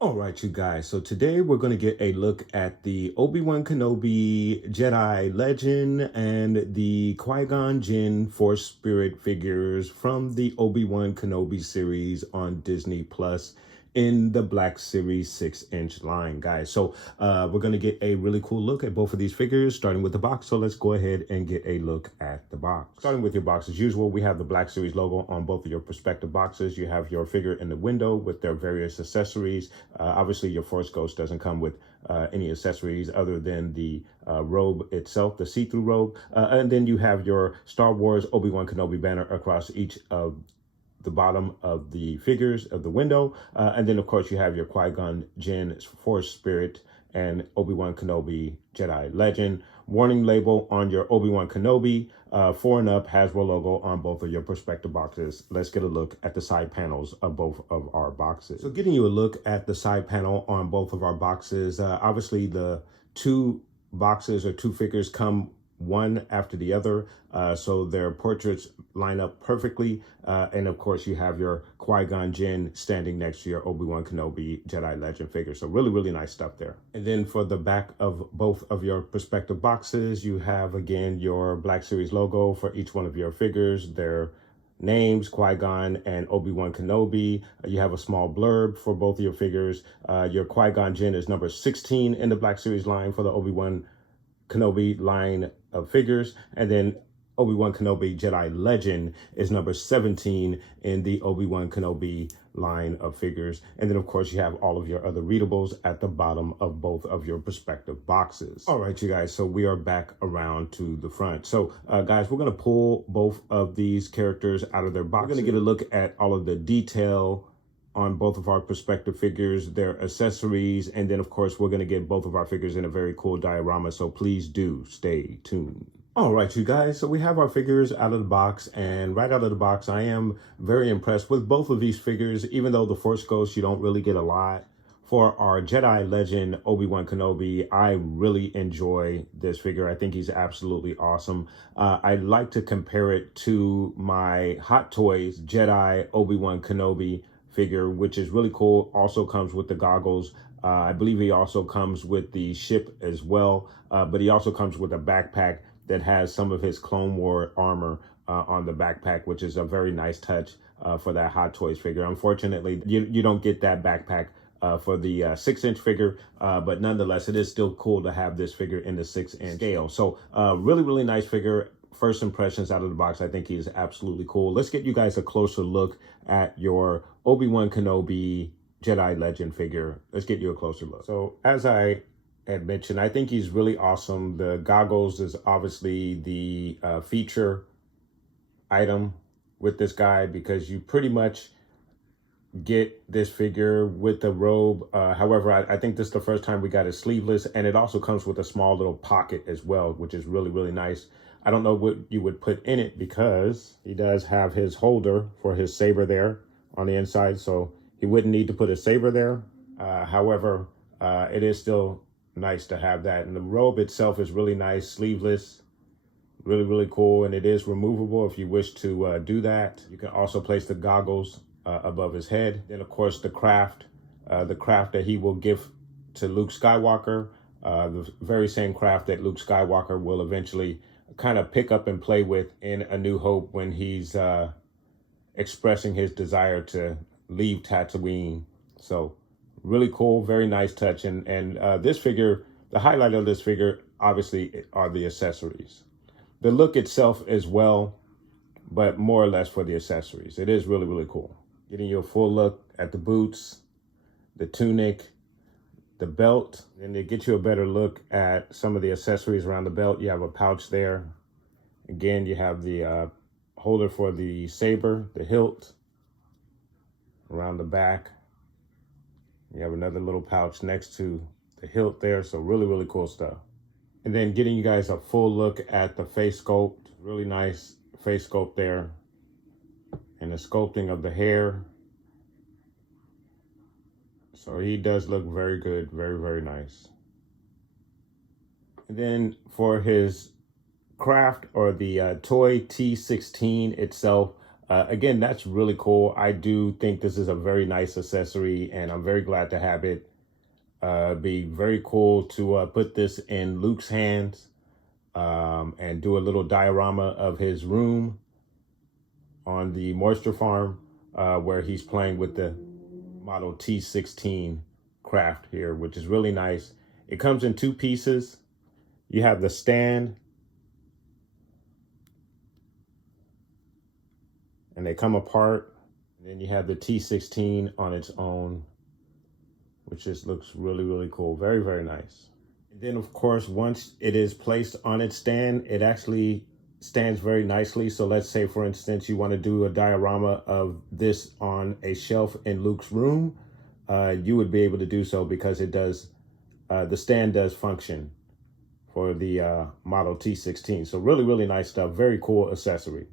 All right, you guys. So today we're going to get a look at the Obi Wan Kenobi Jedi Legend and the Qui Gon Jinn Force Spirit figures from the Obi Wan Kenobi series on Disney Plus in the Black Series 6-inch line, guys. So we're going to get a really cool look at both of these figures, starting with the box. So let's go ahead and get a look at the box. Starting with your box, as usual, we have the Black Series logo on both of your prospective boxes. You have your figure in the window with their various accessories. Obviously, your Force Ghost doesn't come with any accessories other than the robe itself, the see-through robe. And then you have your Star Wars Obi Wan Kenobi banner across each of the bottom of the figures of the window. And then, of course, you have your Qui-Gon Jinn Force Spirit and Obi Wan Kenobi Jedi Legend. Warning label on your Obi Wan Kenobi. 4 and up Hasbro logo on both of your prospective boxes. Let's get a look at the side panels of both of our boxes. So getting you a look at the side panel on both of our boxes, obviously the two boxes or two figures come one after the other, so their portraits line up perfectly, and of course you have your Qui-Gon Jinn standing next to your Obi Wan Kenobi Jedi Legend figure. So really nice stuff there. And then for the back of both of your prospective boxes, you have again your Black Series logo for each one of your figures, their names, Qui-Gon and Obi Wan Kenobi. You have a small blurb for both of your figures. Your Qui-Gon Jinn is number 16 in the Black Series line for the Obi Wan Kenobi line of figures, and then Obi Wan Kenobi Jedi Legend is number 17 in the Obi Wan Kenobi line of figures. And then, of course, you have all of your other readables at the bottom of both of your respective boxes. All right, you guys, so we are back around to the front. So, guys, we're going to pull both of these characters out of their box. We're going to get a look at all of the detail on both of our prospective figures, their accessories, and then of course we're going to get both of our figures in a very cool diorama, so please do stay tuned. All right, you guys, so we have our figures out of the box, and right out of the box I am very impressed with both of these figures, even though the Force Ghost you don't really get a lot. For our Jedi Legend Obi Wan Kenobi, I really enjoy this figure. I think he's absolutely awesome. I'd like to compare it to my Hot Toys Jedi Obi Wan Kenobi figure, which is really cool. Also comes with the goggles. I believe he also comes with the ship as well, but he also comes with a backpack that has some of his Clone War armor on the backpack, which is a very nice touch for that Hot Toys figure. Unfortunately, you don't get that backpack for the 6-inch figure, but nonetheless, it is still cool to have this figure in the 6-inch scale. So really nice figure. First impressions out of the box, I think he is absolutely cool. Let's get you guys a closer look at your Obi Wan Kenobi Jedi Legend figure. Let's get you a closer look. So as I had mentioned, I think he's really awesome. The goggles is obviously the feature item with this guy, because you pretty much get this figure with the robe. However, I think this is the first time we got it sleeveless, and it also comes with a small little pocket as well, which is really nice. I don't know what you would put in it, because he does have his holder for his saber there on the inside, so he wouldn't need to put a saber there. However, it is still nice to have that. And the robe itself is really nice, sleeveless, really cool, and it is removable if you wish to do that. You can also place the goggles above his head. Then, of course, the craft that he will give to Luke Skywalker, the very same craft that Luke Skywalker will eventually kind of pick up and play with in A New Hope when he's expressing his desire to leave Tatooine. So really cool, very nice touch. And this figure, the highlight of this figure, obviously, are the accessories. The look itself as well, but more or less for the accessories. It is really cool. Getting you a full look at the boots, the tunic, the belt, and to get you a better look at some of the accessories around the belt, you have a pouch there. Again, you have the holder for the saber, the hilt. around the back. You have another little pouch next to the hilt there. So really, really cool stuff. And then getting you guys a full look at the face sculpt. Really nice face sculpt there. And the sculpting of the hair. So he does look very good. Very, very nice. And then for his craft, or the toy T16 itself, again, that's really cool. I do think this is a very nice accessory, and I'm very glad to have it. Be very cool to put this in Luke's hands and do a little diorama of his room on the moisture farm where he's playing with the model T16 craft here, which is really nice. It comes in 2 pieces. You have the stand, and they come apart. And then you have the T16 on its own, which just looks really, really cool. Very, very nice. And then, of course, once it is placed on its stand, it actually stands very nicely. So let's say, for instance, you want to do a diorama of this on a shelf in Luke's room, you would be able to do so because it does, the stand does function for the model T16. So really, really nice stuff. Very cool accessory.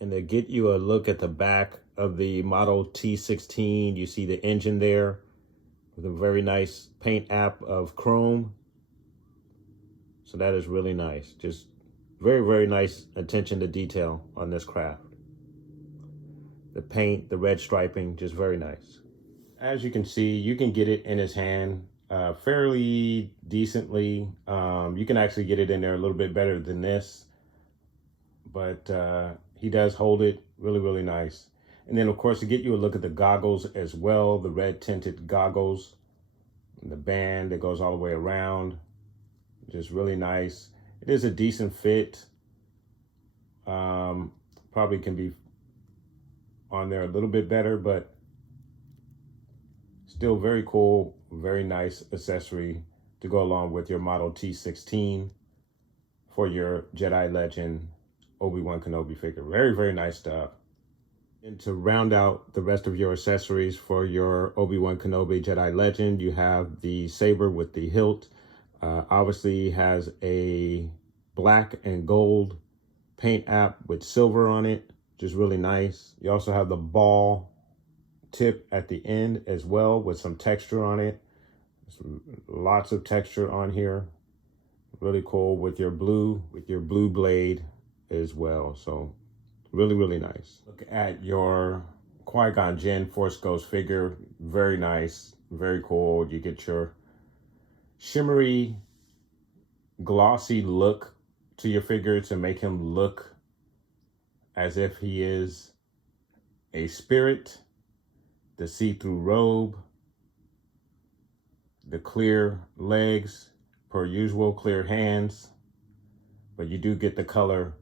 And to get you a look at the back of the model T16, you see the engine there with a very nice paint app of chrome. So that is really nice. Just very, very nice attention to detail on this craft. The paint, the red striping, just very nice. As you can see, you can get it in his hand fairly decently. You can actually get it in there a little bit better than this, but he does hold it really, really nice. And then, of course, to get you a look at the goggles as well, the red tinted goggles, and the band that goes all the way around, just really nice. It is a decent fit. Probably can be on there a little bit better, but still very cool, very nice accessory to go along with your model T16 for your Jedi Legend Obi Wan Kenobi figure. Very, very nice stuff. And to round out the rest of your accessories for your Obi Wan Kenobi Jedi Legend, you have the saber with the hilt. Obviously has a black and gold paint app with silver on it, which is really nice. You also have the ball tip at the end as well with some texture on it. Lots of texture on here. Really cool with your blue blade as well. So really, really nice. Look at your Qui Gon Jinn Force Ghost figure. Very nice, very cool. You get your shimmery, glossy look to your figure to make him look as if he is a spirit. The see-through robe, the clear legs, per usual, clear hands, but you do get the color,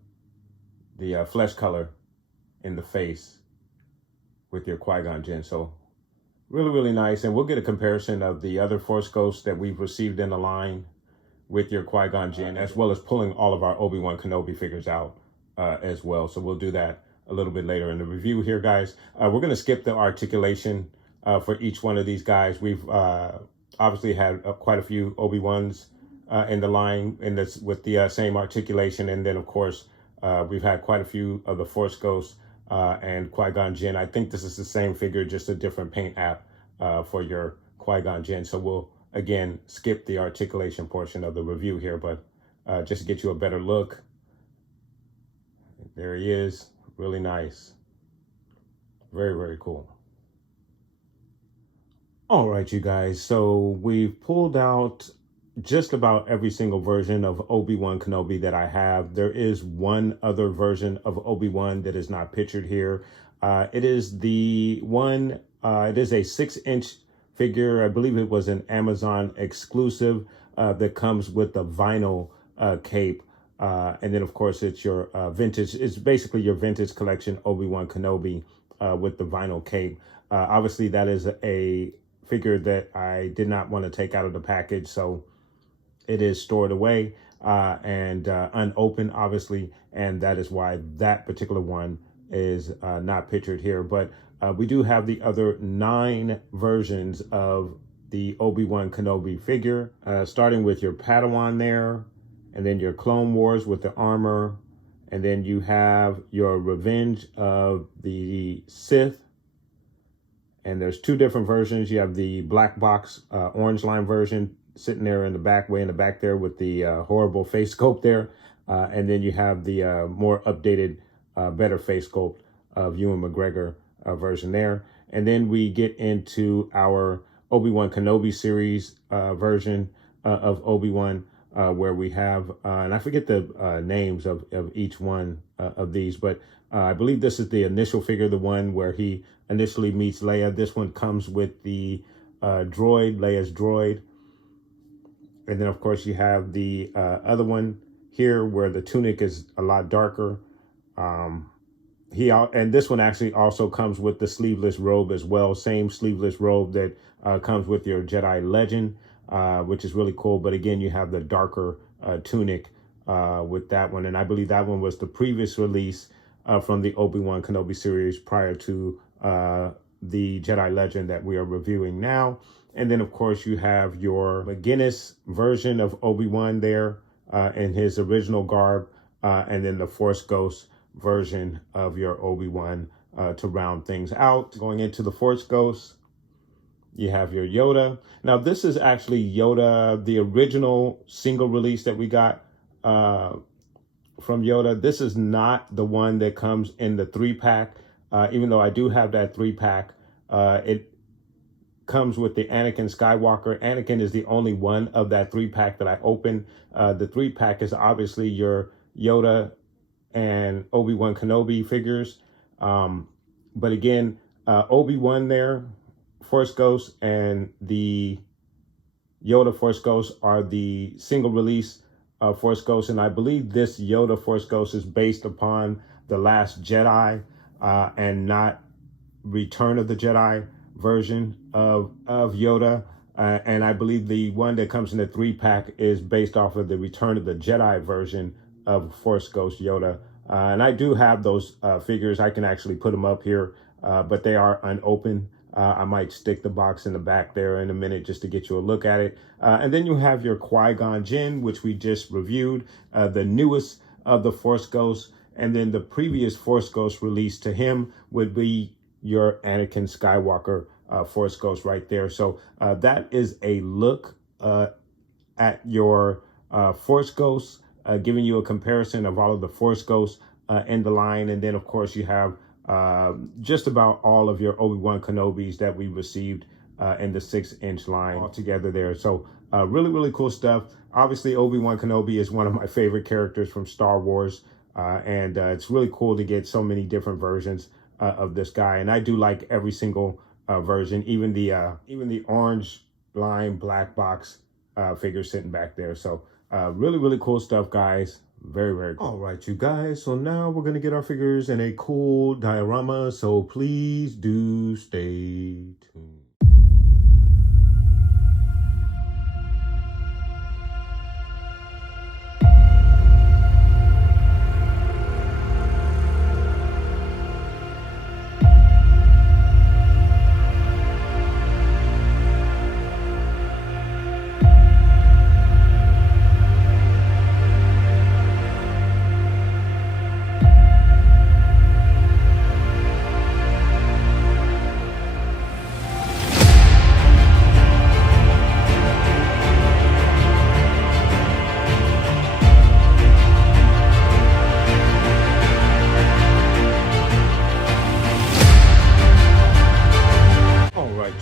the flesh color in the face with your Qui Gon Jinn. So really, really nice. And we'll get a comparison of the other Force Ghosts that we've received in the line with your Qui Gon Jinn, as well as pulling all of our Obi Wan Kenobi figures out as well. So we'll do that a little bit later in the review here, guys. We're going to skip the articulation for each one of these guys. We've obviously had quite a few Obi-Wans in the line in this with the same articulation. And then, of course, we've had quite a few of the Force Ghosts and Qui-Gon Jinn. I think this is the same figure, just a different paint app for your Qui-Gon Jinn. So we'll, again, skip the articulation portion of the review here, but just to get you a better look. There he is. Really nice. Very, very cool. All right, you guys. So we've pulled out just about every single version of Obi Wan Kenobi that I have. There is one other version of Obi-Wan that is not pictured here. It is the one, it is a 6-inch figure. I believe it was an Amazon exclusive that comes with the vinyl cape. And then, of course, it's your vintage. It's basically your vintage collection Obi Wan Kenobi with the vinyl cape. Obviously, that is a figure that I did not want to take out of the package, so it is stored away and unopened, obviously, and that is why that particular one is not pictured here, but we do have the other 9 versions of the Obi Wan Kenobi figure, starting with your Padawan there, and then your Clone Wars with the armor, and then you have your Revenge of the Sith. And there's 2 different versions. You have the black box orange line version sitting there in the back, way in the back there with the horrible face sculpt there. And then you have the more updated, better face sculpt of Ewan McGregor version there. And then we get into our Obi Wan Kenobi series version of Obi-Wan, where we have, and I forget the names of each one of these, but I believe this is the initial figure, the one where he initially meets Leia. This one comes with the droid, Leia's droid. And then, of course, you have the other one here where the tunic is a lot darker. And this one actually also comes with the sleeveless robe as well. Same sleeveless robe that comes with your Jedi Legend, which is really cool. But again, you have the darker tunic with that one. And I believe that one was the previous release from the Obi Wan Kenobi series prior to the Jedi Legend that we are reviewing now. And then, of course, you have your McGinnis version of Obi-Wan there in his original garb, and then the Force Ghost version of your Obi-Wan to round things out. Going into the Force Ghost, you have your Yoda. Now, this is actually Yoda, the original single release that we got from Yoda. This is not the one that comes in the 3-pack. Even though I do have that 3-pack, it comes with the Anakin Skywalker. Anakin is the only one of that 3-pack that I opened. The 3-pack is obviously your Yoda and Obi-Wan Kenobi figures. But again, Obi-Wan there, Force Ghost, and the Yoda Force Ghost are the single release Force Ghost. And I believe this Yoda Force Ghost is based upon The Last Jedi, and not Return of the Jedi version of Yoda. And I believe the one that comes in the 3-pack is based off of the Return of the Jedi version of Force Ghost Yoda. And I do have those figures. I can actually put them up here, but they are unopened. I might stick the box in the back there in a minute just to get you a look at it. And then you have your Qui-Gon Jinn, which we just reviewed, the newest of the Force Ghosts. And then the previous Force Ghost release to him would be your Anakin Skywalker Force Ghost right there. So that is a look at your Force Ghosts, giving you a comparison of all of the Force Ghosts in the line. And then, of course, you have just about all of your Obi-Wan Kenobis that we received in the 6-inch line all together there. So really, really cool stuff. Obviously, Obi-Wan Kenobi is one of my favorite characters from Star Wars. And it's really cool to get so many different versions of this guy. And I do like every single version, even the orange line black box figure sitting back there. So really, really cool stuff, guys. Very, very cool. All right, you guys. So now we're going to get our figures in a cool diorama. So please do stay tuned.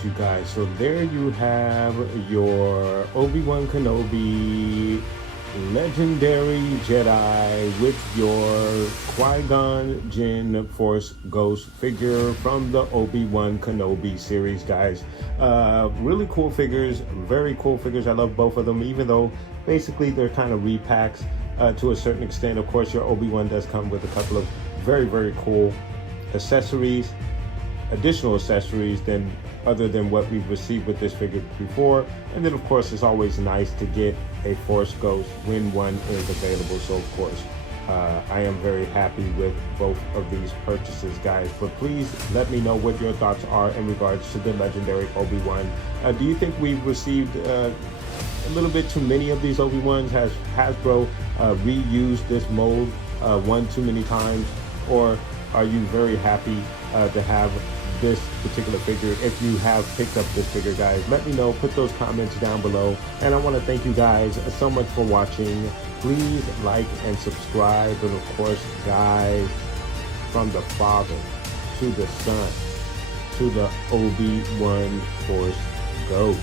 You guys, so there you have your Obi Wan Kenobi legendary Jedi with your Qui-Gon Jinn Force Ghost figure from the Obi Wan Kenobi series, guys. Really cool figures, very cool figures. I love both of them, even though basically they're kind of repacks to a certain extent. Of course, your Obi-Wan does come with a couple of very, very cool accessories, additional accessories other than what we've received with this figure before. And then, of course, it's always nice to get a Force Ghost when one is available. So, of course, I am very happy with both of these purchases, guys. But please let me know what your thoughts are in regards to the legendary Obi-Wan. Do you think we've received a little bit too many of these Obi-Wans? Has Hasbro reused this mold one too many times? Or are you very happy to have this particular figure? If you have picked up this figure, guys, let me know. Put those comments down below. And I want to thank you guys so much for watching. Please like and subscribe. And of course, guys, from the Father to the Son to the Obi-Wan Force Ghost,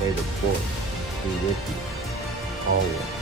may the Force be with you always.